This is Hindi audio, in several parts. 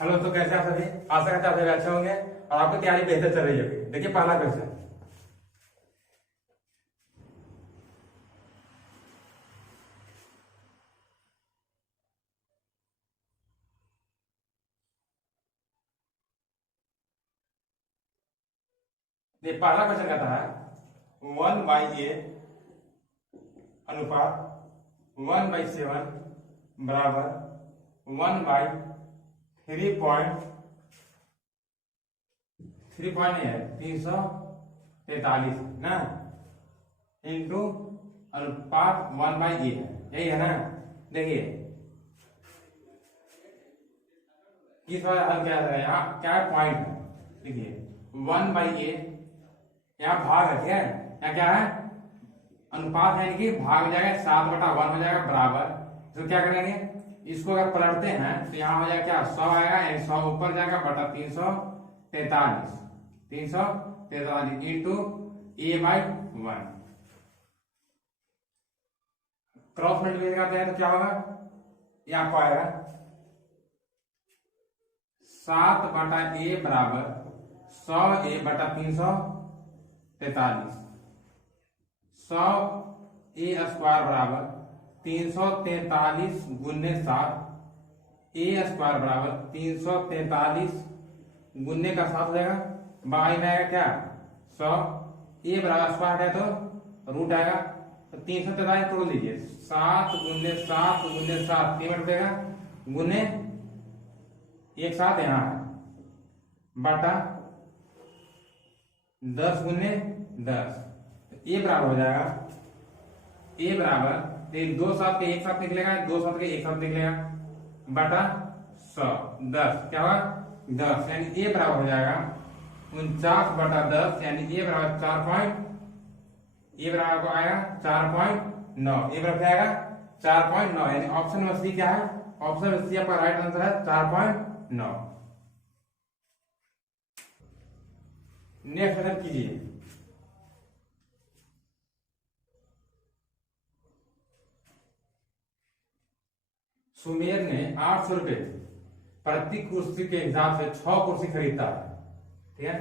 हेलो, तो कैसे आप सभी? आशा करते हैं आप सभी अच्छे होंगे और आपकी तैयारी बेहतर चल रही है। देखिए पहला क्वेश्चन। ये पहला क्वेश्चन कहता है 1/8 अनुपात 1/7 बराबर 1/3 पॉइंट नहीं है 343 ना, इंटू अनुपात 1/8 है, यही है ना। देखिए इस बार हल क्या है, यहाँ क्या पॉइंट है। देखिए 1/8 यहाँ भाग है, ठीक है। यहाँ क्या है, अनुपात है, यानी कि भाग हो जाएगा 7/1 हो जाएगा बराबर। तो क्या करेंगे, इसको अगर पलटते हैं तो यहाँ हो जाएगा क्या, 100 आएगा, यानी 100 ऊपर जाएगा बटा 343 इंटू a/1। क्रॉस मल्टीप्लिकेशन करते हैं तो क्या होगा, ये आपको आएगा 7/a बराबर 100a/343। 100a² बराबर 343 गुने 7, a² बराबर 343 गुने का 7 हो जाएगा। बाई में आएगा क्या 100, a बराबर स्क्वायर है तो रूट आएगा, तो 343 तोड़ लीजिए, 7 गुने 7 गुने 7 3 मिनट देगा, गुने एक साथ यहाँ है बटा 10 गुने 10, ए बराबर हो जाएगा, ए बराबर दो साथ के एक साथ निकलेगा, दो साथ के एक साथ निकलेगा बटा 100 10 क्या होगा 10, यानी ए बराबर हो जाएगा 49/10, यानी ए बराबर 4 पॉइंट, ए बराबर को आएगा 4.9, ए बराबर क्या आएगा 4.9, यानी ऑप्शन नंबर सी क्या है, ऑप्शन नंबर सी आपका राइट आंसर है 4.9। नेक्स्ट क्वेश्चन कीजिए। सुमेर ने 800 रुपए प्रति कुर्सी के हिसाब से 6 कुर्सी खरीदता है, ठीक है,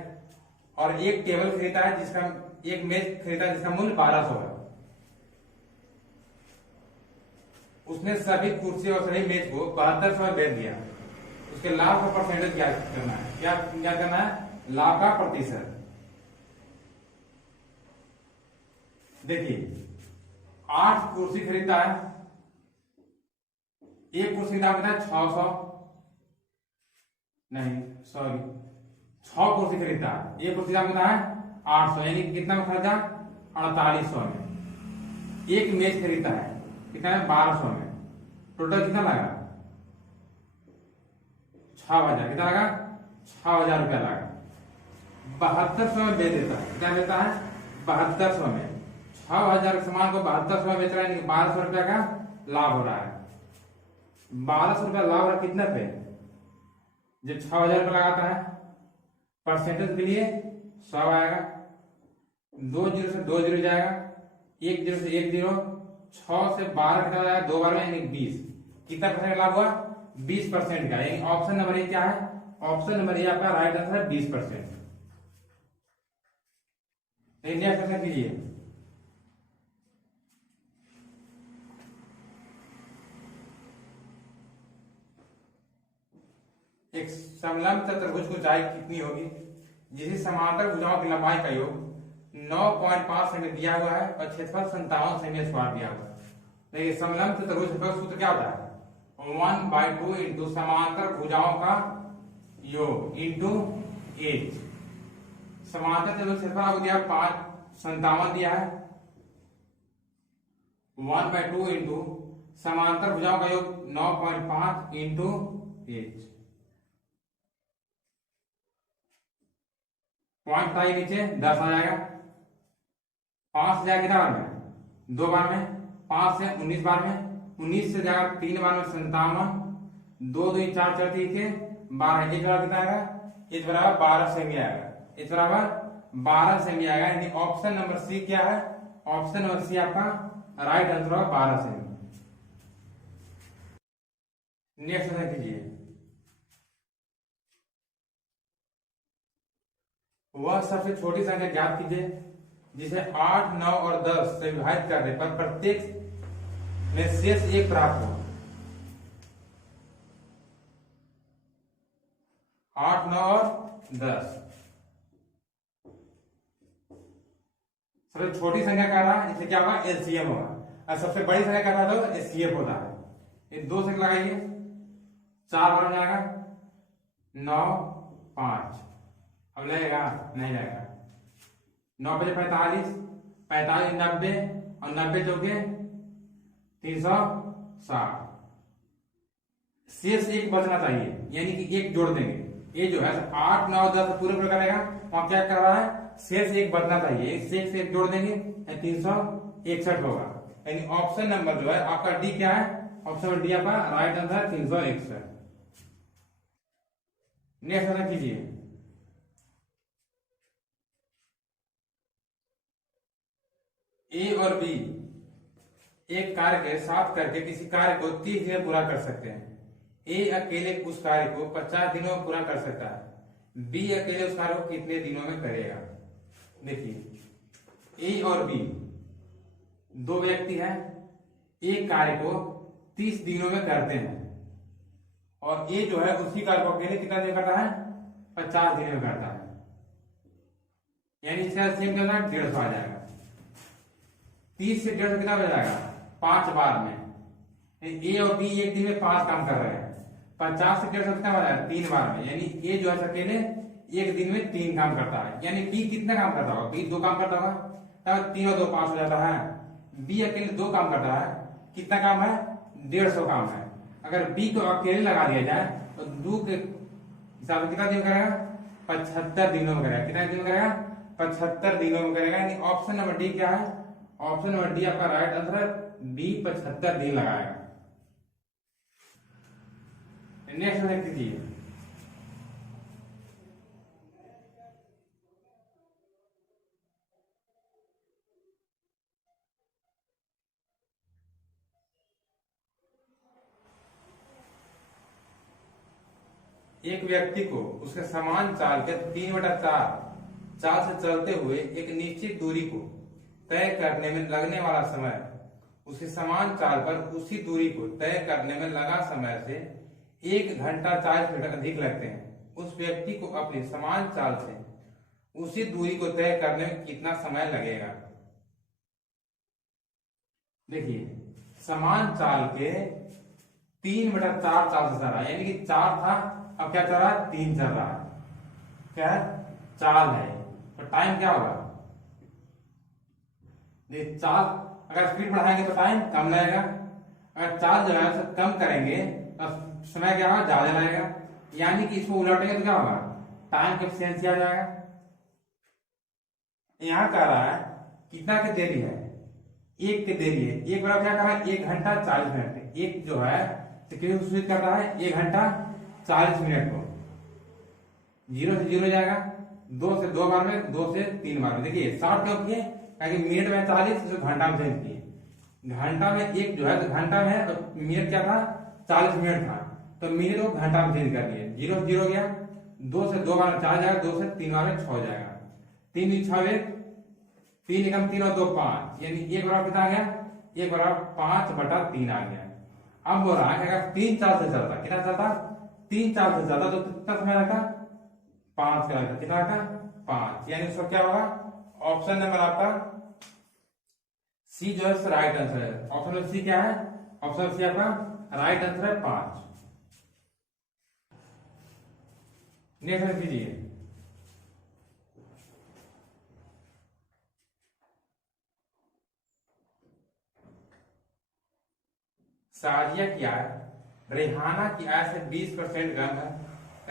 और एक टेबल खरीदा है जिसका, एक मेज खरीदा जिसका मूल्य 1200 है। उसने सभी कुर्सी और सभी मेज को 7200 में बेच दिया। उसके लाभ का परसेंटेज क्या करना है, क्या करना है, लाभ का प्रतिशत। देखिए 8 कुर्सी खरीदता है, एक कुर्सी का दाम कितना है 600, नहीं सॉरी 6 कुर्सी खरीदता है, एक कुर्सी का दाम कितना है 800, यानी कितना में खरीदा 4800 में। एक मेज खरीदता है कितना है 1200 में, टोटल कितना लगा 6000, कितना लगा 6000 रुपया लगा। 7200 में बेच देता है, कितना देता है 7200 में, 6000 के सामान को 7200 में बेच रहा है, यानी 1200 रुपया का लाभ हो रहा है। 1200 रुपया लाभ हो रहा है कितने पे, जब 6000 रुपया लगाता है, परसेंटेज के लिए 100 आएगा, 2 जीरो से 2 जीरो जाएगा, 1 जीरो से 1 जीरो, 6 से 12 कितना जाएगा 2 बार में, यानी 20, कितना परसेंट लाभ हुआ 20% का, यानी ऑप्शन नंबर ए क्या है, ऑप्शन नंबर ए आपका राइट आंसर है 20%। नेक्स्ट क्वेश्चन कीजिए। एक समलंब चतुर्भुज की ऊंचाई कितनी होगी जिसकी समांतर भुजाओं की लंबाई का योग 9.5 सेमी दिया हुआ है और क्षेत्रफल 57 सेमी स्क्वायर दिया हुआ है। देखिए समलंब चतुर्भुज का सूत्र क्या होता है, 1/2 इंटू समांतर भुजाओं का योग इंटू एच। समांतर चतुर्भुज क्षेत्रफल आपको दिया 57 दिया है, 1/2 इंटू समांतर भुजाओं का योग 9.5 इंटू एच। पॉइंट था नीचे 10 आ जाएगा, 5 से जाएगा कितना बार में 2 बार में, 5 से 19 बार में, 19 से जाएगा 3 बार में 57, 2 2 4 4 3 के 12, इस बराबर कितना आएगा, इस बराबर 12 सेमी आएगा, इस बराबर 12 सेमी आएगा, यानी ऑप्शन नंबर सी क्या है, ऑप्शन नंबर सी आपका राइट आंसर होगा 12 सेमी। नेक्स्ट कीजिए। वह सबसे छोटी संख्या ज्ञात कीजिए जिसे 8, 9 और 10 से विभाजित करने पर प्रत्येक में शेष 1 प्राप्त हो। 8, 9 और 10 सबसे छोटी संख्या कह रहा है, इससे क्या होगा, एलसीएम होगा, और सबसे बड़ी संख्या कह रहा है तो एचसीएफ होता है। इन 2 से लगाइए, 4 बार में आएगा 9, 5, अब लगेगा नहीं लगेगा। 9 बजे 45, 45 90 और 90 चौके 360, शेष 1 बचना चाहिए, यानी कि 1 जोड़ देंगे। ये जो है 8, 9, 10 पूरे पूरे करेगा, वहां क्या कर रहा है, शेष 1 बचना चाहिए, शेष 1 जोड़ देंगे 361 होगा। यानी ऑप्शन नंबर जो है आपका डी क्या है, ऑप्शन नंबर डी आपका राइट आंसर 361। नेक्स्ट क्वेश्चन कीजिए। ए और बी एक कार्य के साथ करके किसी कार्य को 30 दिन में पूरा कर सकते हैं। ए अकेले उस कार्य को 50 दिनों में पूरा कर सकता है, बी अकेले उस कार्य को कितने दिनों में करेगा। देखिए ए और बी 2 व्यक्ति हैं, एक कार्य को 30 दिनों में करते हैं, और ए जो है उसी कार्य को अकेले कितना दिन करता है, 50 दिन में करता है, यानी इसका सेम करना 150 आ जाएगा। 30 से 150 कितना हो जाएगा, 5 बार में। ए और बी एक दिन में 5 काम कर रहे हैं, 50 से 150 कितना हो जाएगा, 3 बार में, यानी ए जो है अकेले एक दिन में 3 काम करता है। यानी बी कितना काम करता होगा, बी 2 काम करता होगा, तब 3 और 2 5 हो जाता है। बी अकेले 2 काम करता है, कितना काम है, 150 काम है। अगर बी को अकेले लगा दिया जाए तो 2 के हिसाब से कितना दिन करेगा, 75 दिनों में करेगा। कितना दिन में करेगा, 75 दिनों में करेगा। यानी ऑप्शन नंबर डी क्या है, ऑप्शन नंबर डी आपका राइट आंसर है, बी 75 दिन लगाएगा। नेक्स्ट क्वेश्चन कीजिए। एक व्यक्ति को उसके समान चाल के 3/4 चाल से चलते हुए एक निश्चित दूरी को तय करने में लगने वाला समय उसे समान चाल पर उसी दूरी को तय करने में लगा समय से 1 घंटा 40 मिनट अधिक लगते हैं। उस व्यक्ति को अपनी समान चाल से उसी दूरी को तय करने में कितना समय लगेगा। देखिए समान चाल के 3/4 चाल से चल रहा है, यानी कि 4 था, अब क्या चल रहा है, 3 चल रहा है, क्या है, चाल है, तो टाइम क्या होगा, चाल अगर स्पीड बढ़ाएंगे तो टाइम कम लगेगा, अगर चाल जो है उसे कम करेंगे तो समय क्या होगा, ज्यादा लगेगा, यानी कि इसको उलटेंगे तो क्या होगा, टाइम का एफिशिएंसी आ जाएगा। यहाँ कह रहा है कितना की देरी है, 1 की देरी है, एक बार क्या कर रहा है, 1 घंटा 40 मिनट, एक जो है स्विच कर रहा है 1 घंटा 40 मिनट को, 0 से 0 जाएगा, 2 से 2 बार में, 2 से 3 बार में। देखिए 60 क्यों किए, मिनट में 40, तो घंटा में चेंज किए, घंटा में एक जो है तो घंटा में है, तो मिनट क्या था, 40 मिनट था, तो मिनट को घंटा में चेंज कर दिए, 0 से 0 गया, 2 से 2 बार में 4 जाएगा, 2 से 3 बार में 6 जाएगा, 3 6 3 एकम 3 और 2 5, यानी 1 बराबर कितना आ गया, 1 बराबर 5/3 आ गया। अब बोल रहा है अगर 3 चाल से चलता, कितना चलता, 3 चाल से चलता तो कितना समय लगता, 5 का लगता, कितना लगता, 5, यानी उसका क्या होगा, ऑप्शन नंबर आपका सी जो है राइट आंसर है। ऑप्शन नंबर सी क्या है, ऑप्शन सी आपका राइट आंसर है 5। नेक्स्ट कीजिए। साजिया की आय रेहाना की आय से 20% कम है,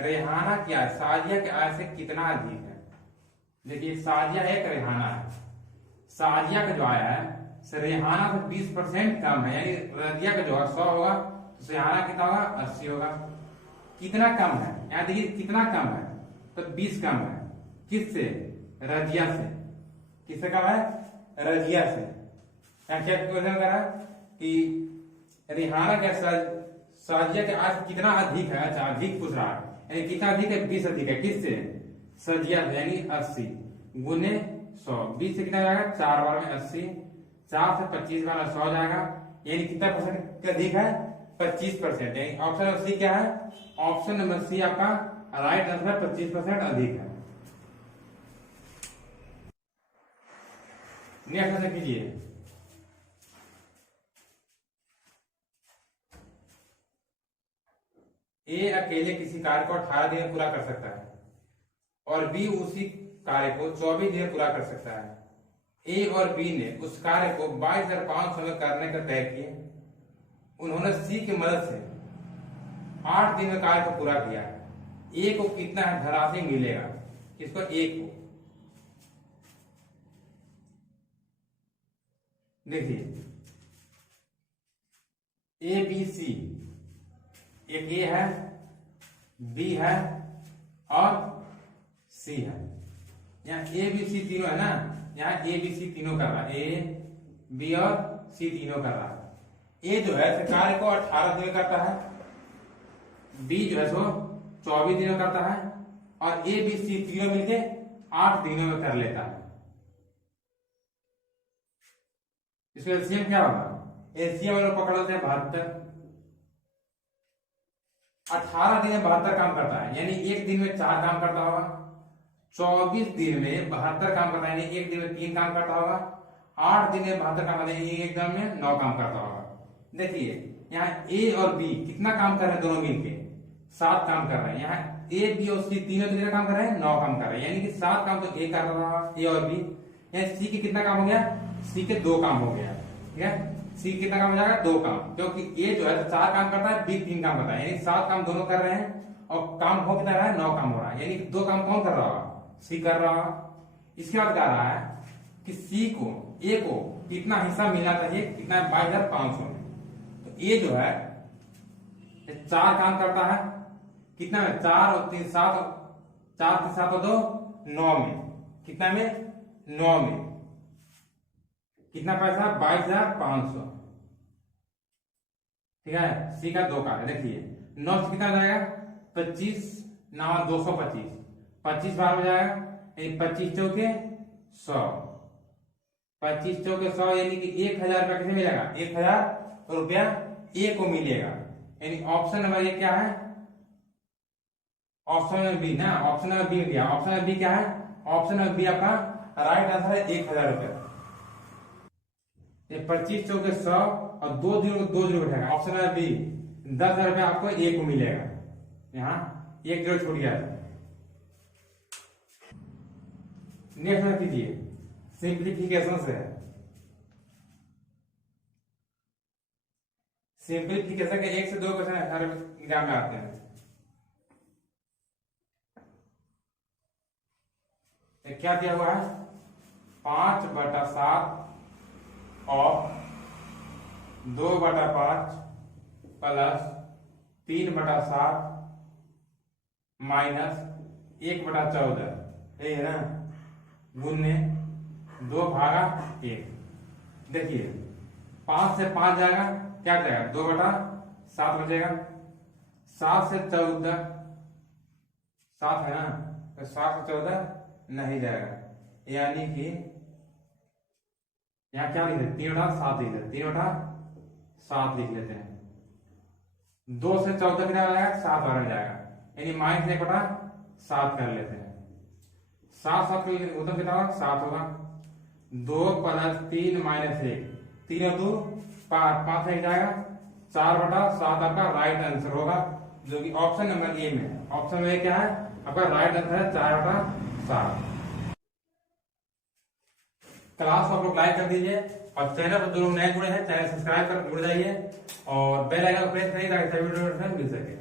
रेहाना की आय साजिया की आय से कितना अधिक है। देखिए साजिया एक रेहाना है, साजिया का जो आय है रेहाना से 20% कम है, यानी रजिया का जो है 100 होगा तो रेहाना कितना होगा, 80 होगा। कितना कम है, यहाँ देखिए कितना कम है, तो 20 कम है, किससे, रजिया से, किससे कम है, रजिया से। क्या क्वेश्चन कर रहा है कि रेहाना का साजिया के आज कितना अधिक है, अच्छा अधिक पूछ रहा है, यानी कितना अधिक है, 20 अधिक है, किससे, सजिया यानी 80 गुने 100, 20 से कितना जाएगा 4 बार में 80, 4 से 25 बार 100 जाएगा, यानी कितना परसेंट अधिक है 25%। यानी ऑप्शन सी क्या है, ऑप्शन नंबर सी आपका राइट आंसर 25% अधिक है। नेक्स्ट क्वेश्चन कीजिए। ए अकेले किसी कार्य को 18 दिन में पूरा कर सकता है और बी उसी कार्य को 24 दिन में पूरा कर सकता है। ए और बी ने उस कार्य को 22,500 में करने का तय किए। उन्होंने सी की मदद से 8 दिन में कार्य को पूरा किया। ए को कितना धनराशि मिलेगा, किसको, ए को। देखिए ए बी सी, एक ए है, बी है और सी है। यहाँ ए बी सी तीनों है ना, यहाँ ए बी सी तीनों कर रहा है, ए बी और सी तीनों कर रहा है। ए जो है कार्य को 18 दिन में करता है, बी जो है सो 24 दिनों करता है और ए बी सी तीनों मिलके 8 दिनों में कर लेता है। इसमें एलसीएम क्या होगा, एलसीएम वाला पकड़ लेते हैं 72। 18 दिन में 72 काम करता है, यानी एक दिन में 4 काम करता होगा। 24 दिन में 72 काम करता है, यानी एक दिन में 3 काम करता होगा। 8 दिन में 72 काम करता है, यानी एक दिन में 9 काम करता होगा। देखिए यहाँ ए और बी कितना काम कर रहे हैं, दोनों मिलके 7 काम कर रहे हैं। यहाँ ए बी और सी तीनों कितना काम कर रहे हैं, 9 काम कर रहे हैं, यानी कि 7 काम तो ए कर रहा है, ए और बी। यहाँ सी के कितना काम हो गया, सी के 2 काम हो गया, ठीक है। सी कितना काम हो जाएगा, 2 काम, क्योंकि ए जो है 4 काम करता है, बी 3 काम करता है, यानी 7 काम दोनों कर रहे हैं और काम हो कितना रहा है, 9 काम हो रहा है, यानी 2 काम कौन कर रहा होगा, सी कर रहा होगा। इसके बाद कह रहा है कि सी को, ए को कितना हिस्सा मिलना चाहिए, कितना 22,500 में। तो ए जो है 4 काम करता है, कितना में, 4 और 3 7, 4 के 7 और 2 9 में, कितना में, 9 में कितना पैसा, 22,500, ठीक है। सी का 2 का है, देखिए 9 से कितना जाएगा, 25 9 225, 25 बार हो जाएगा, यानी 25 चौके 100, 25 चौके 100, यानी कि 1,000 रुपया किसे मिलेगा, 1,000 रुपया ए को मिलेगा। यानी ऑप्शन नंबर ये क्या है, ऑप्शन नंबर बी ना, ऑप्शन नंबर बी में क्या, ऑप्शन नंबर बी क्या है, ऑप्शन नंबर बी आपका राइट आंसर है 1,000 रुपया। 25 चौके 100 और 2 जीरो बैठेगा, ऑप्शन नंबर बी 10,000 रुपया आपको ए को मिलेगा। यहाँ 1 जीरो छूट गया। नेक्स्ट कीजिए, सिंप्लीफिकेशन से है। सिंप्लीफिकेशन के 1 से 2 क्वेश्चन हर एग्जाम में आते हैं। क्या दिया हुआ है, 5/7 और 2/5 प्लस 3/7 माइनस 1/14, यही है ना, गुने 2/1। देखिए 5 से 5 जाएगा, क्या जाएगा, 2/7 बचेगा। 7 से 14, 7 है ना, तो 7 से 14 नहीं जाएगा, यानी कि यहाँ क्या लिख लेते, 3/7 लिख लेते, 3/7 लिख लेते हैं। 2 से 14 कितना जाएगा, 7 बार में जाएगा, यानी माइनस 1/7 कर लेते हैं। 7 7 उत्तर कितना होगा, 7 होगा। 2 प्लस 3 माइनस 1, 3 और 2 5, 5 से जाएगा, 4/7 आपका राइट आंसर होगा, जो कि ऑप्शन नंबर ए में। ऑप्शन में क्या है आपका राइट आंसर है 4/7। क्लास को आप लोग लाइक कर दीजिए और चैनल पर जो लोग नए जुड़े हैं चैनल सब्सक्राइब कर जुड़ जाइए और बेल आइकन प्रेस करिए ताकि सभी नोटिफिकेशन मिल सके।